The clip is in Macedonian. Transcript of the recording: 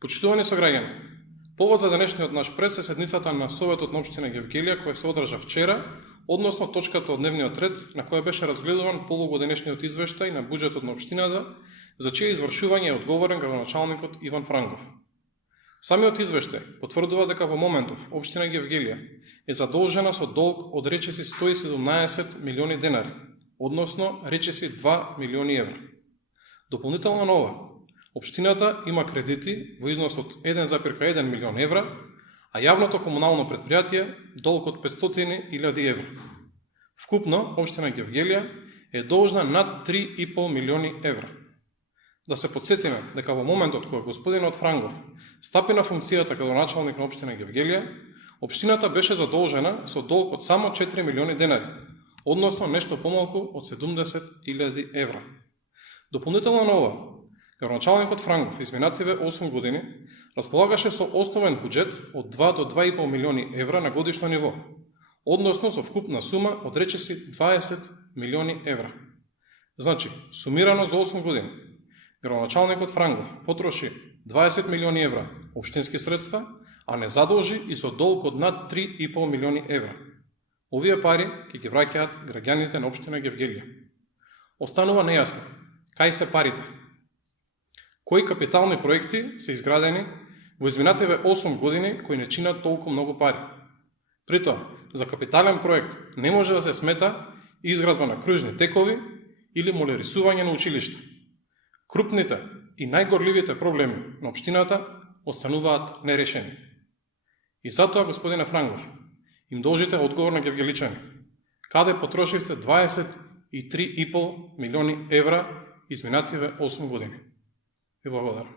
Почитувани сограѓани, повод за денешниот наш прес е седницата на Советот на општина Гевгелија која се одржа вчера, односно точката од дневниот ред на која беше разгледуван полугодинешниот извештај на буџетот на општината, за чие извршување е одговорен градоначалникот Иван Франгов. Самиот извештај потврдува дека во моментов општина Гевгелија е задолжена со долг од речиси 117 милиони денари, односно речиси 2 милиони евра. Дополнително на ова, општината има кредити во износ од 1,1 милион евра, а јавното комунално предпријатие долг од 500.000 евра. Вкупно, општина Гевгелија е должна над 3,5 милиони евра. Да се подсетиме дека во моментот кога господинот Франгов стапи на функцијата градоначалник на општина Гевгелија, општината беше задолжена со долг од само 4 милиони денари, односно нешто помалку од 70.000 евра. Дополнително на ова, градоначалникот Франгов изминативе 8 години располагаше со основен буџет од 2 до 2,5 милиони евра на годишно ниво, односно со вкупна сума од речиси 20 милиони евра. Значи, сумирано за 8 години, градоначалникот Франгов потроши 20 милиони евра општински средства, а не задолжи и со долг од над 3,5 милиони евра. Овие пари ќе ги враќаат граѓаните на општина Гевгелија. Останува нејасно кај се парите. Кои капитални проекти се изградени во изминативе 8 години кои не чинат толку многу пари? Притоа, за капитален проект не може да се смета изградба на кружни текови или молерисување на училишта. Крупните и најгорливите проблеми на општината остануваат нерешени. И затоа, господине Франгов, им должите одговор на гевгеличани. Каде потрошивте 23,5 милиони евра изминативе 8 години? Ви благодарам.